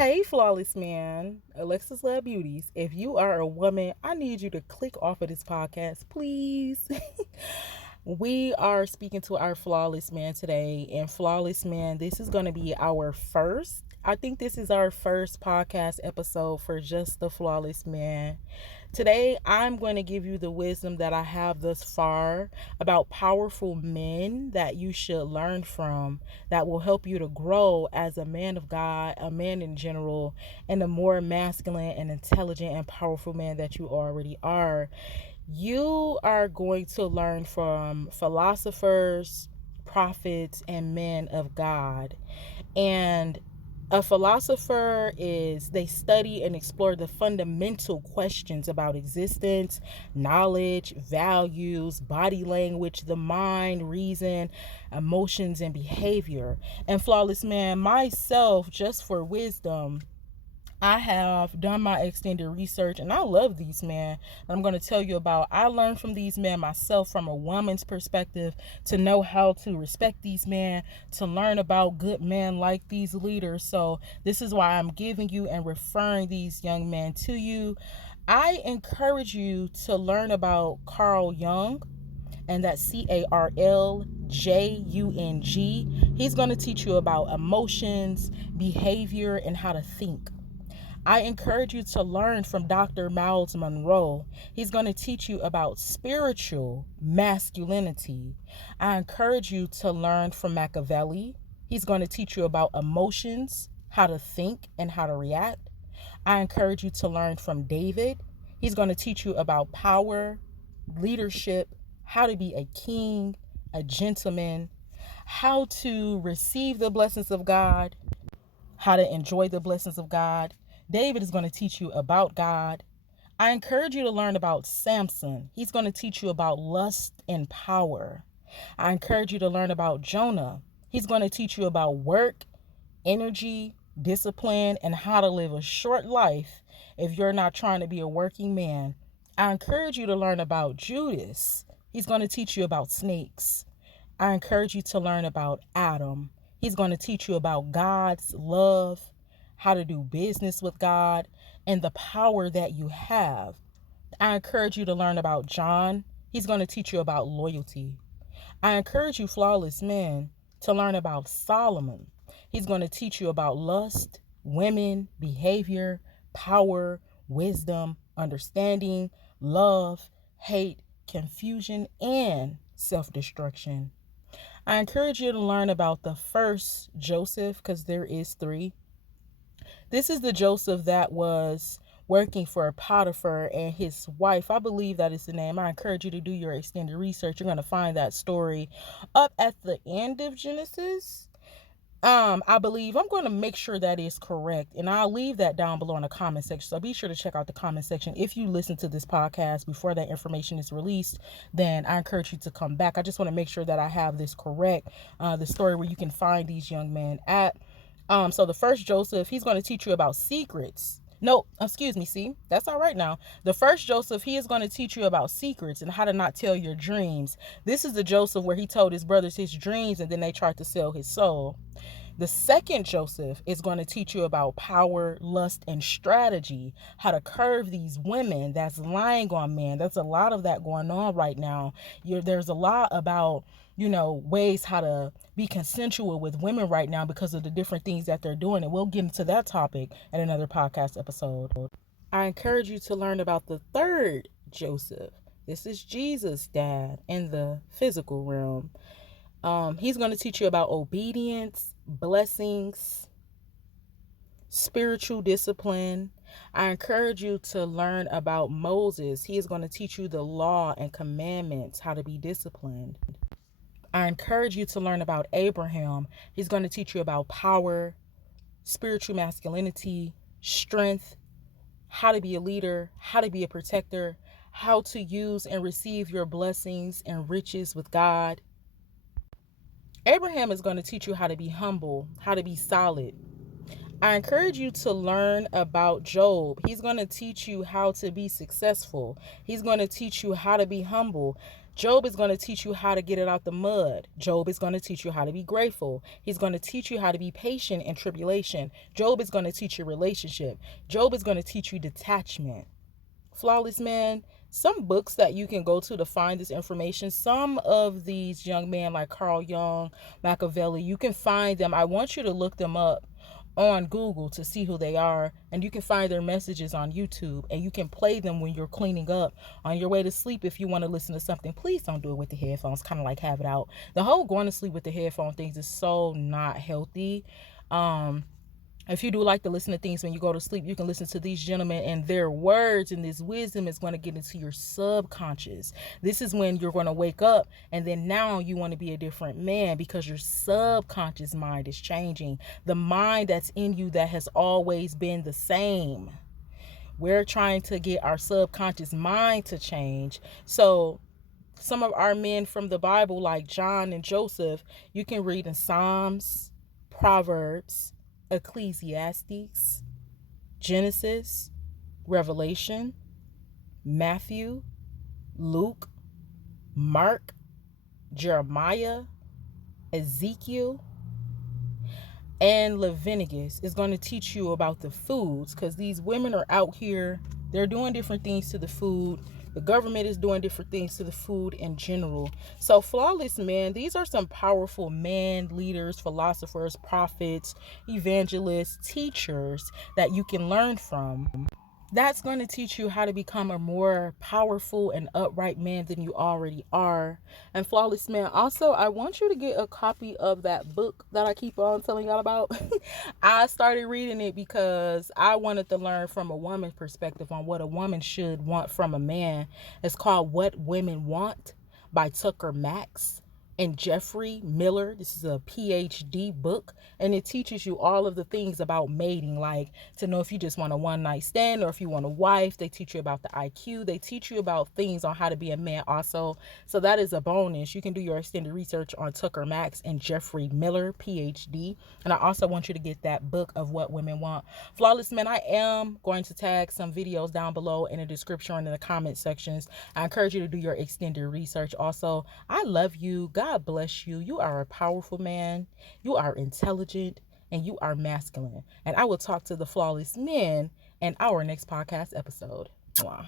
Hey, flawless man, Alexus Love Beauties. If you are a woman, I need you to click off of this podcast, please. We are speaking to our flawless man today, and flawless man, this is going to be our first. I think this is our first podcast episode for just the flawless man. Today, I'm going to give you the wisdom that I have thus far about powerful men that you should learn from that will help you to grow as a man of God, a man in general, and a more masculine and intelligent and powerful man that you already are. You are going to learn from philosophers, prophets, and men of God. And a philosopher is they study and explore the fundamental questions about existence, knowledge, values, body language, the mind, reason, emotions, and behavior. And flawless man, myself, just for wisdom, I have done my extended research and I love these men that I'm going to tell you about. I learned from these men myself from a woman's perspective to know how to respect these men, to learn about good men like these leaders. So this is why I'm giving you and referring these young men to you. I encourage you to learn about Carl Jung, and that's CarlJung. He's going to teach you about emotions, behavior, and how to think. I encourage you to learn from Dr. Miles Monroe. He's going to teach you about spiritual masculinity. I encourage you to learn from Machiavelli. He's going to teach you about emotions, how to think, and how to react. I encourage you to learn from David. He's going to teach you about power, leadership, how to be a king, a gentleman, how to receive the blessings of God, how to enjoy the blessings of God. David is going to teach you about God. I encourage you to learn about Samson. He's going to teach you about lust and power. I encourage you to learn about Jonah. He's going to teach you about work, energy, discipline, and how to live a short life if you're not trying to be a working man. I encourage you to learn about Judas. He's going to teach you about snakes. I encourage you to learn about Adam. He's going to teach you about God's love, how to do business with God, and the power that you have. I encourage you to learn about John. He's going to teach you about loyalty. I encourage you, flawless men, to learn about Solomon. He's going to teach you about lust, women, behavior, power, wisdom, understanding, love, hate, confusion, and self-destruction. I encourage you to learn about the first Joseph, because there is three. This is the Joseph that was working for Potiphar and his wife. I believe that is the name. I encourage you to do your extended research. You're going to find that story up at the end of Genesis. I believe I'm going to make sure that is correct, and I'll leave that down below in the comment section. So be sure to check out the comment section. If you listen to this podcast before that information is released, then I encourage you to come back. I just want to make sure that I have this correct. The story where you can find these young men at. So the first Joseph, he's going to teach you about secrets. No, excuse me. See, that's all right now. The first Joseph, he is going to teach you about secrets and how to not tell your dreams. This is the Joseph where he told his brothers his dreams and then they tried to sell his soul. The second Joseph is going to teach you about power, lust, and strategy, how to curve these women that's lying on men. There's a lot of that going on right now. There's a lot about, ways how to be consensual with women right now because of the different things that they're doing. And we'll get into that topic in another podcast episode. I encourage you to learn about the third Joseph. This is Jesus' dad in the physical realm. He's going to teach you about obedience, blessings, spiritual discipline. I encourage you to learn about Moses. He is going to teach you the law and commandments, how to be disciplined. I encourage you to learn about Abraham. He's going to teach you about power, spiritual masculinity, strength, how to be a leader, how to be a protector, how to use and receive your blessings and riches with God. Abraham is going to teach you how to be humble, how to be solid. I encourage you to learn about Job. He's going to teach you how to be successful. He's going to teach you how to be humble. Job is going to teach you how to get it out the mud. Job is going to teach you how to be grateful. He's going to teach you how to be patient in tribulation. Job is going to teach you relationship. Job is going to teach you detachment. Flawless man, some books that you can go to find this information, some of these young men like Carl Jung, Machiavelli, you can find them. I want you to look them up on Google to see who they are, and you can find their messages on YouTube, and you can play them when you're cleaning up, on your way to sleep. If you want to listen to something, please don't do it with the headphones. Kind of like have it out. The whole going to sleep with the headphone things is so not healthy. If you do like to listen to things when you go to sleep, you can listen to these gentlemen, and their words and this wisdom is going to get into your subconscious. This is when you're going to wake up, and then now you want to be a different man because your subconscious mind is changing. The mind that's in you that has always been the same. We're trying to get our subconscious mind to change. So some of our men from the Bible, like John and Joseph, you can read in Psalms, Proverbs, Ecclesiastes, Genesis, Revelation, Matthew, Luke, Mark, Jeremiah, Ezekiel, and Leviticus is going to teach you about the foods, because these women are out here, they're doing different things to the food. The government is doing different things to the food in general. So flawless men, these are some powerful man leaders, philosophers, prophets, evangelists, teachers that you can learn from. That's going to teach you how to become a more powerful and upright man than you already are. And flawless man, also, I want you to get a copy of that book that I keep on telling y'all about. I started reading it because I wanted to learn from a woman's perspective on what a woman should want from a man. It's called What Women Want by Tucker Max and Jeffrey Miller. This is a PhD book, and it teaches you all of the things about mating, like to know if you just want a one night stand or if you want a wife. They teach you about the IQ. They teach you about things on how to be a man also. So that is a bonus. You can do your extended research on Tucker Max and Jeffrey Miller, PhD. And I also want you to get that book of What Women Want. Flawless men, I am going to tag some videos down below in the description or in the comment sections. I encourage you to do your extended research also. I love you. God bless you. You are a powerful man. You are intelligent, and you are masculine. And I will talk to the flawless men in our next podcast episode. Mwah.